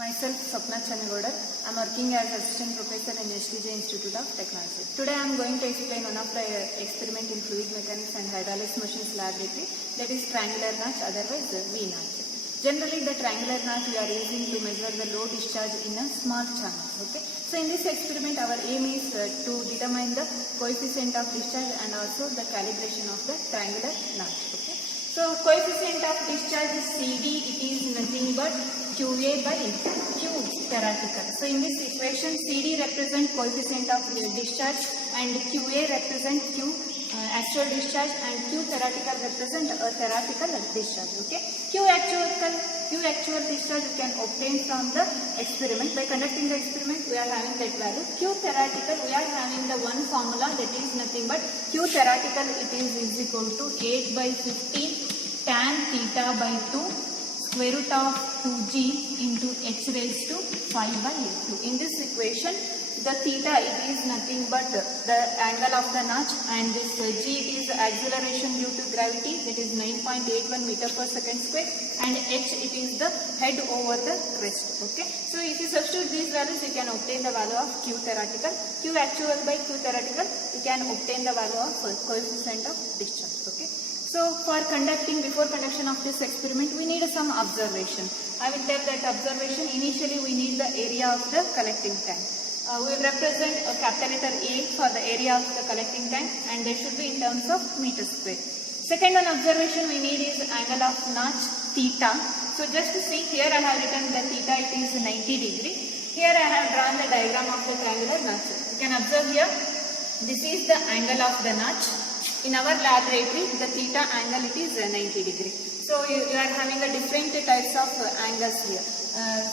Myself Sapna Channagodar. I am working as Assistant Professor in STJ Institute of Technology. Today I am going to explain one of the experiment in fluid mechanics and hydraulics machines laboratory, that is triangular notch, otherwise V-notch. Generally the triangular notch we are using to measure the low discharge in a small channel. Okay. So in this experiment our aim is to determine the coefficient of discharge and also the calibration of the triangular notch. Okay. So coefficient of discharge is CD, it is nothing but QA by Q theoretical. So in this equation CD represents coefficient of discharge and QA represents Q actual discharge and Q theoretical represent a theoretical discharge. Okay. Q actual discharge you can obtain from the experiment. By conducting the experiment we are having that value. Q theoretical we are having the one formula, that is nothing but Q theoretical it is equal to 8 by 15 tan theta by 2 square root of 2g into h raised to 5 by 2. In this equation the theta it is nothing but the angle of the notch and this g is acceleration due to gravity, that is 9.81 meter per second square, and h it is the head over the crest. Okay. So if you substitute these values you can obtain the value of Q theoretical. Q actual by Q theoretical you can obtain the value of coefficient of discharge. Okay. So before conduction of this experiment we need some observation. I will tell that observation. Initially we need the area of the collecting tank. We will represent a capital letter A for the area of the collecting tank and they should be in terms of meter square. Second one observation we need is angle of notch theta. So just to see, here I have written the theta it is 90 degree. Here I have drawn the diagram of the triangular notch. You can observe here, this is the angle of the notch. In our laboratory the theta angle it is 90 degree. So you are having a different types of angles here.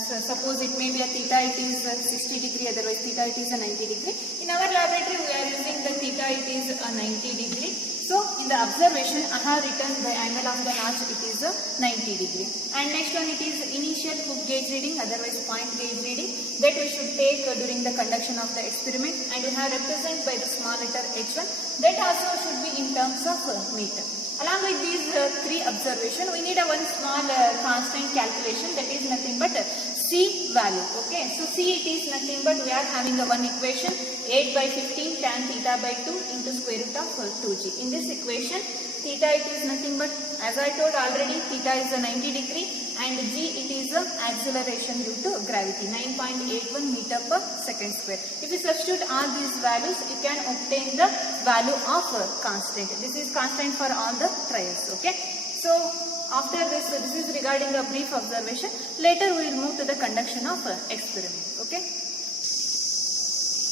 So suppose it may be a theta it is 60 degree, otherwise theta it is a 90 degree. In our laboratory we are using the theta it is a 90 degree. So in the observation I have written the angle of the notch it is a 90 degree. And next one it is initial hook gauge reading, otherwise point gauge reading, that we should take during the conduction of the experiment, and we have represented by the small letter h1, that also should be in terms of meter. Along with these three observations, we need a one small constant calculation, that is nothing but C value. Okay, so C it is nothing but we are having a one equation 8 by 15 tan theta by 2 into square root of 2g. In this equation, theta it is nothing but, as I told already, theta is a 90 degree and g it is a acceleration due to gravity, 9.81 meter per second square. If you substitute all these values, you can obtain the value of constant. This is constant for all the trials. Okay. So after this is regarding a brief observation. Later we will move to the conduction of experiment. Okay.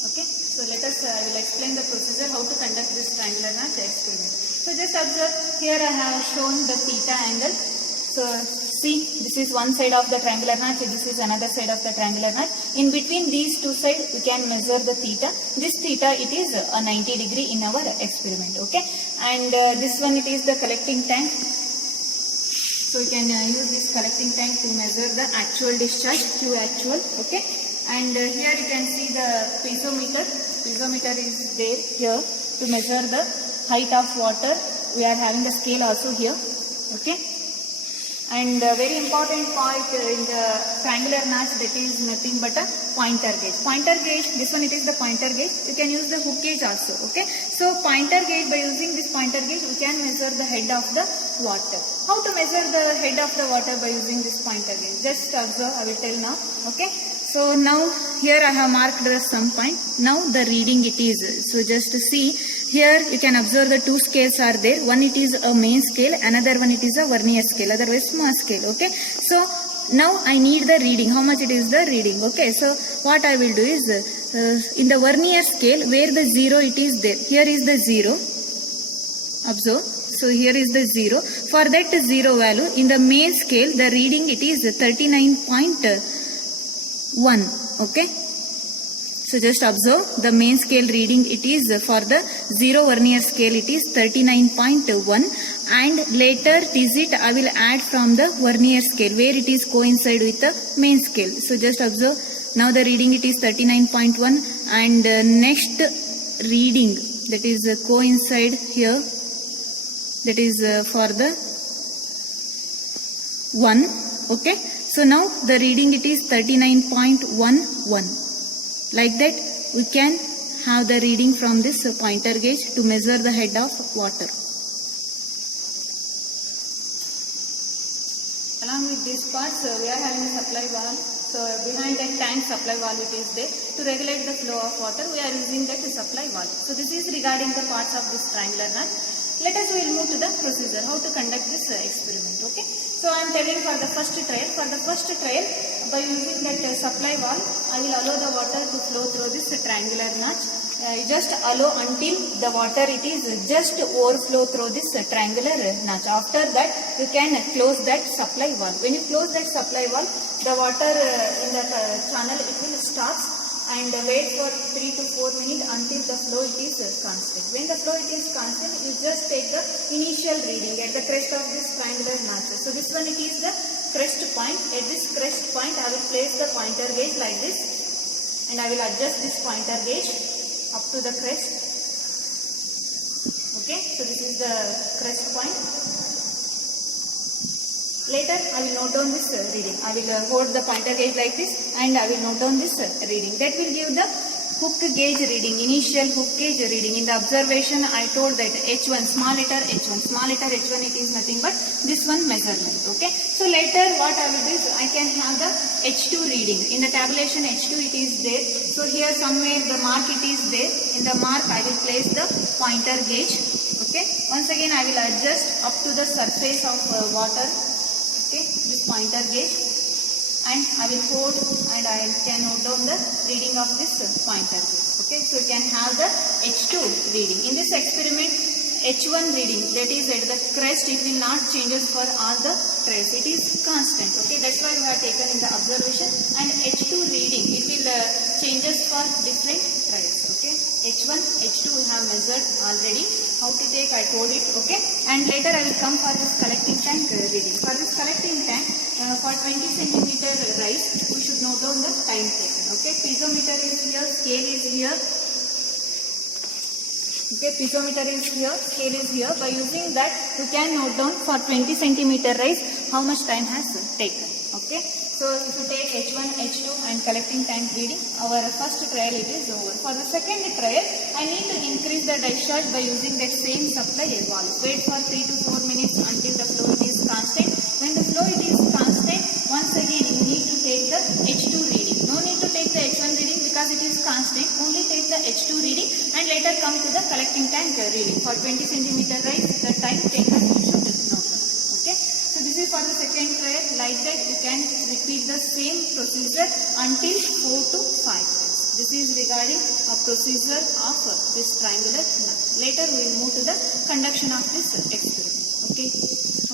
Okay. So let us I will explain the procedure how to conduct this triangular notch experiment. So just observe, here I have shown the theta angle. So see, this is one side of the triangular notch, this is another side of the triangular notch. In between these two sides we can measure the theta. This theta it is a 90 degree in our experiment. Okay. And this one it is the collecting tank. So we can use this collecting tank to measure the actual discharge, Q actual. Okay. And here you can see the piezometer. Piezometer is there here to measure the height of water. We are having a scale also here. Okay. And very important point in the triangular notch, that is nothing but a pointer gauge. Pointer gauge, this one it is the pointer gauge. You can use the hook gauge also. Okay. So pointer gauge, by using this pointer gauge we can measure the head of the water. How to measure the head of the water by using this pointer gauge? Just observe, I will tell now. Okay. So now here I have marked the some point. Now the reading it is. So just to see, here you can observe the two scales are there. One it is a main scale, another one it is a vernier scale, otherwise small scale. Okay. So now I need the reading. How much it is the reading? Okay. So what I will do is in the vernier scale where the 0 it is there. Here is the 0. Observe. So here is the 0. For that 0 value in the main scale the reading it is 39.1. Okay. So just observe the main scale reading it is for the 0 vernier scale it is 39.1, and later digit I will add from the vernier scale where it is coincide with the main scale. So just observe, now the reading it is 39.1 and next reading that is coincide here, that is for the 1. Okay. So now the reading it is 39.11. Like that we can have the reading from this pointer gauge to measure the head of water. Along with these parts, we are having a supply valve. So behind that tank supply valve it is there. To regulate the flow of water, we are using that supply valve. So this is regarding the parts of this triangular nut. Let us will move to the procedure, how to conduct this experiment. Okay. So I am telling for the first trial. For the first trial, by using that supply valve, I will allow the water to flow through this triangular notch. Just allow until the water it is just overflow through this triangular notch. After that you can close that supply valve. When you close that supply valve, the water in the channel it will stop and wait for 3 to 4 minutes until the flow it is constant. When the flow it is constant, you just take the initial reading at the crest of this triangular notch. So this one it is the crest point. At this crest point I will place the pointer gauge like this and I will adjust this pointer gauge up to the crest. Okay, so this is the crest point. Later I will note down this reading. I will hold the pointer gauge like this and I will note down this reading. That will give the hook gauge reading, initial hook gauge reading. In the observation I told that H1, small letter H1, small letter H1 it is nothing but this one measurement. Okay. So later what I will do is I can have the H2 reading. In the tabulation H2 it is there. So here somewhere the mark it is there. In the mark I will place the pointer gauge. Okay. Once again I will adjust up to the surface of water. Okay. This pointer gauge. And I will hold and I can note down the reading of this pointer gauge. Okay, so you can have the H2 reading. In this experiment, H1 reading, that is at the crest, it will not changes for all the trails. It is constant. Okay, that's why we have taken in the observation. And H2 reading, it will changes for different trails. Okay, H1, H2 we have measured already. How to take, I told it. Okay, and later I will come for this collecting tank reading. For this collecting tank, for 20 centimeter rise, we should note down the time taken. Okay, piezometer is here, scale is here. Okay, piezometer is here, scale is here. By using that, we can note down for 20 centimeter rise how much time has taken. Okay, so if you take H1, H2 and collecting tank reading, our first trial it is over. For the second trial, I need to increase the discharge by using that same supply valve. Wait for 3 to 4 minutes until the flow it is constant. When the flow it is constant, once again you need to take the H2 reading. No need to take the H1 reading because it is constant. Only take the H2 reading and later come to the collecting tank reading. For 20 centimeter rise, the time taken you should note. Okay. So this is for the second trial. Like that you can repeat the same procedure until 4 to 5 times. This is regarding a procedure of this triangular nut. Later we will move to the conduction of this experiment. Okay.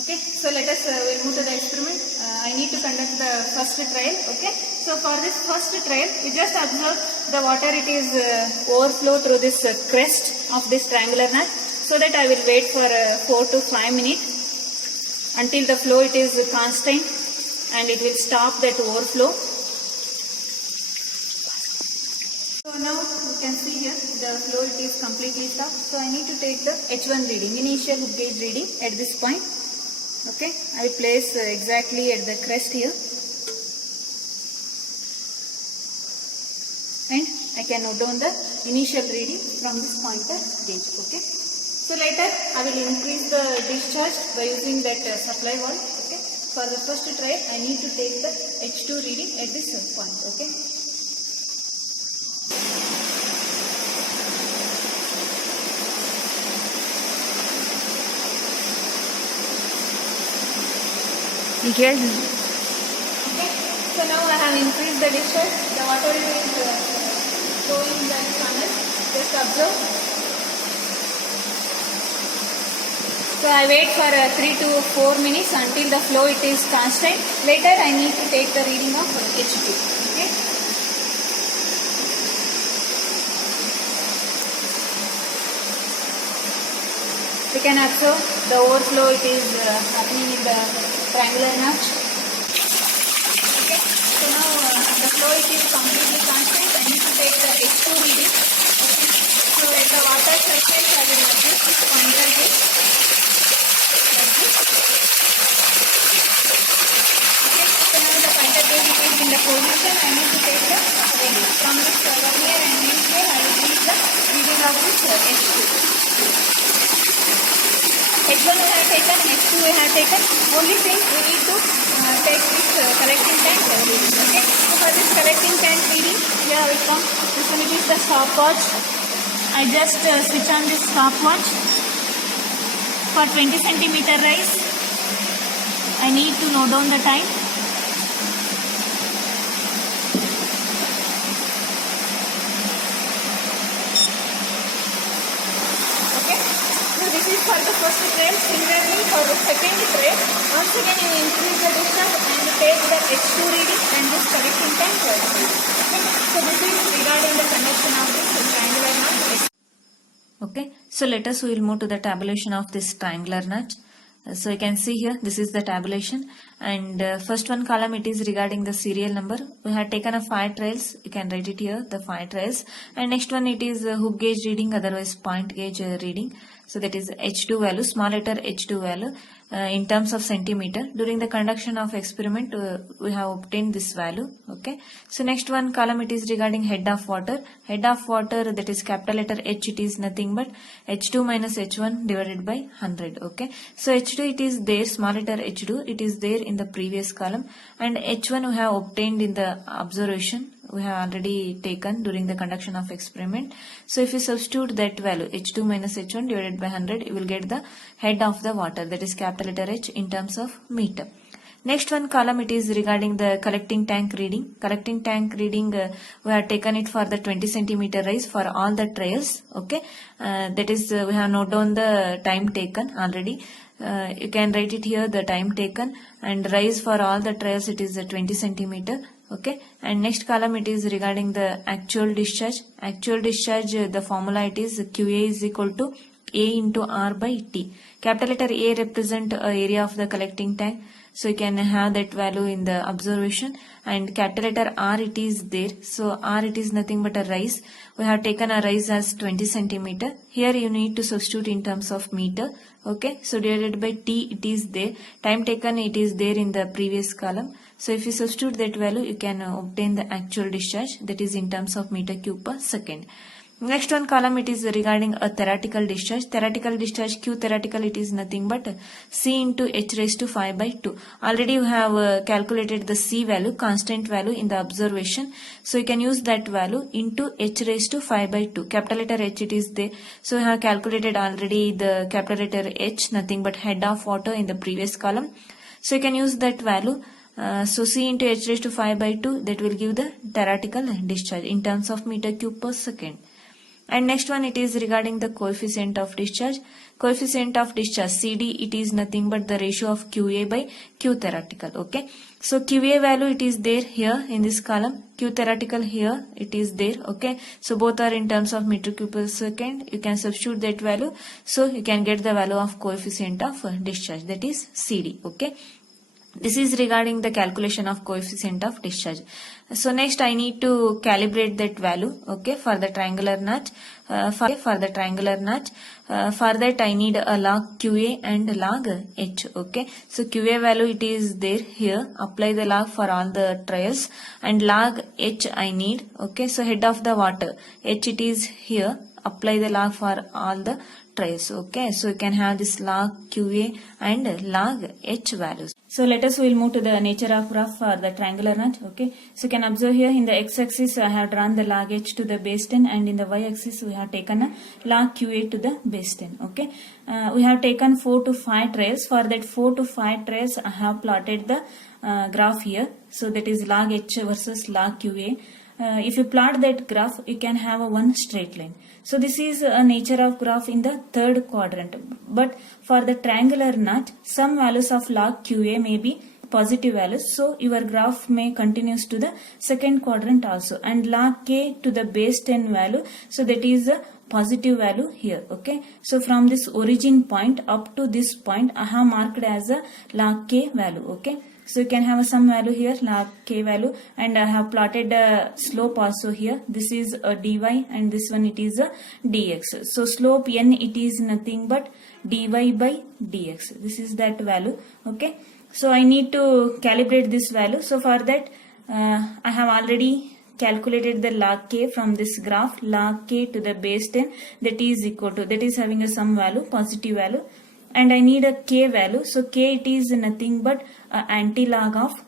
Okay. So let us we'll move to the experiment. I need to conduct the first trial. Okay. So for this first trial, we just observe the water it is overflow through this crest of this triangular nut. So that I will wait for 4 to 5 minutes until the flow it is constant and it will stop that overflow. So now you can see here the flow it is completely stopped. So I need to take the H1 reading, initial hook gauge reading at this point. Okay, I will place exactly at the crest here. And I can note down the initial reading from this pointer gauge. Okay. So later I will increase the discharge by using that supply valve. Okay. For the first trial I need to take the H2 reading at this point. Okay. Yes. Okay. So now I have increased the discharge. The water is flowing in the channel. Just observe. So I wait for 3 to 4 minutes until the flow it is constant. Later I need to take the reading of H2. Okay. We can observe the overflow it is happening in the triangular notch. Okay. So now the flow it is completely constant. I need to take the H2 reading. Okay. So at the water surface I will adjust this pointer gauge. Okay, so now the the position I need to take the reading. From this vernier and main scale I will read the reading of this H2. H1 we have taken, H2 we have taken. Only thing we need to take this collecting tank reading. Okay. So for this collecting tank reading, here we come. This one it is the stopwatch. I just switch on this stopwatch. For 20 centimeter rise, I need to note down the time. Okay. So this is for the first trail. Similarly for the second trail, once again you increase the distance and take the H2 reading and this collecting tank reading. Okay. So this is regarding the conduction of this triangular notch. Okay, so let us we will move to the tabulation of this triangular notch. So you can see here this is the tabulation, and first one column it is regarding the serial number. We have taken a 5 trails, you can write it here, the 5 trails, and next one it is hook gauge reading, otherwise point gauge reading. So that is H2 value, small letter H2 value in terms of centimeter. During the conduction of experiment we have obtained this value. Okay, so next one column it is regarding head of water. Head of water, that is capital letter H, it is nothing but H2 minus H1 divided by 100. Okay, so H2 it is there, small letter H2 it is there in the previous column, and H1 we have obtained in the observation. We have already taken during the conduction of experiment. So if you substitute that value H2 minus H1 divided by 100, you will get the head of the water, that is capital letter H in terms of meter. Next one column it is regarding the collecting tank reading. Collecting tank reading we have taken it for the 20 centimeter rise for all the trials. Okay, that is we have noted down the time taken already. You can write it here, the time taken, and rise for all the trials it is 20 centimeter. Okay, and next column it is regarding the actual discharge. Actual discharge, the formula it is QA is equal to A into R by T. Capital letter A represent area of the collecting tank, so you can have that value in the observation, and capital letter R it is there, so R it is nothing but a rise. We have taken a rise as 20 centimeter. Here you need to substitute in terms of meter. Okay, so divided by T it is there. Time taken it is there in the previous column. So if you substitute that value, you can obtain the actual discharge, that is in terms of meter cube per second. Next one column it is regarding a theoretical discharge. Theoretical discharge, Q theoretical, it is nothing but C into H raised to 5 by 2. Already you have calculated the C value, constant value in the observation. So you can use that value into H raised to 5 by 2. Capital letter H it is there. So you have calculated already the capital letter H, nothing but head of water in the previous column. So you can use that value. So C into H raised to 5 by 2, that will give the theoretical discharge in terms of meter cube per second. And next one it is regarding the coefficient of discharge. Coefficient of discharge CD, it is nothing but the ratio of QA by Q theoretical. Okay, so QA value it is there here in this column, Q theoretical here it is there. Okay, so both are in terms of meter cube per second. You can substitute that value, so you can get the value of coefficient of discharge, that is CD. Okay, this is regarding the calculation of coefficient of discharge. So next I need to calibrate that value. Okay, for the triangular notch. For the triangular notch, for that I need a log QA and log H. Okay, so QA value it is there here. Apply the log for all the trials, and log H I need. Okay, so head of the water H it is here. Apply the log for all the trials. Okay, so you can have this log QA and log H values. So let us will move to the nature of graph for the triangular notch. Okay, so you can observe here in the x-axis I have drawn the log H to the base 10, and in the y-axis we have taken a log QA to the base 10. Okay, we have taken 4 to 5 trails. For that 4 to 5 trails I have plotted the graph here. So that is log H versus log QA. If you plot that graph, you can have a one straight line. So this is a nature of graph in the third quadrant. But for the triangular notch, some values of log QA may be positive values. So your graph may continues to the second quadrant also. And log K to the base 10 value. So that is a positive value here. Okay, so from this origin point up to this point I have marked as a log K value. Okay, so you can have some value here, log K value, and I have plotted a slope also here. This is a dy and this one it is a dx. So slope n it is nothing but dy by dx. This is that value. Okay, so I need to calibrate this value. So for that I have already calculated the log k from this graph. Log k to the base 10, that is equal to, that is having a some value, positive value, and I need a k value. So k, it is nothing but anti-log of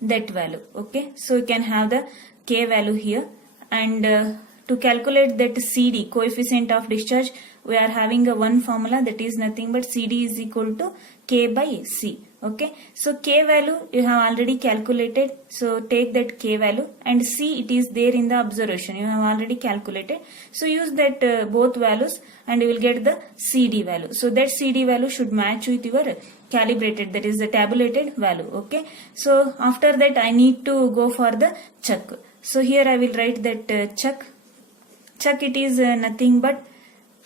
that value. Okay, so you can have the k value here, and to calculate that CD, coefficient of discharge, we are having a one formula, that is nothing but CD is equal to K by C. Okay, so K value you have already calculated, so take that K value, and C, it is there in the observation, you have already calculated, so use that both values and you will get the CD value. So that CD value should match with your calibrated, that is the tabulated value. Okay, so after that I need to go for the check. So here I will write that check. It is nothing but,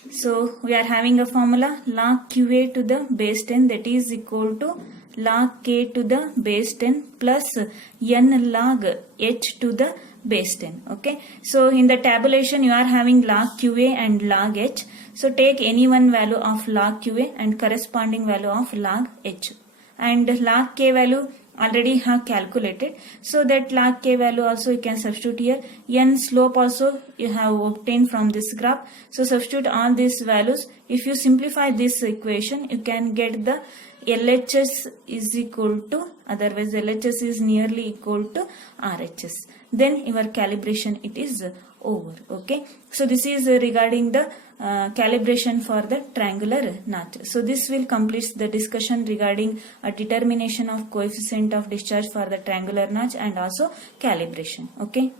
so we are having a formula, log QA to the base 10, that is equal to log K to the base 10 plus n log H to the base 10. Okay, so in the tabulation you are having log QA and log H, so take any one value of log QA and corresponding value of log H, and log K value already have calculated, so that log K value also you can substitute here. N slope also you have obtained from this graph, so substitute all these values. If you simplify this equation, you can get the LHS is equal to, otherwise LHS is nearly equal to RHS. Then your calibration, it is over. Okay, so this is regarding the calibration for the triangular notch. So this will complete the discussion regarding a determination of coefficient of discharge for the triangular notch and also calibration. Okay.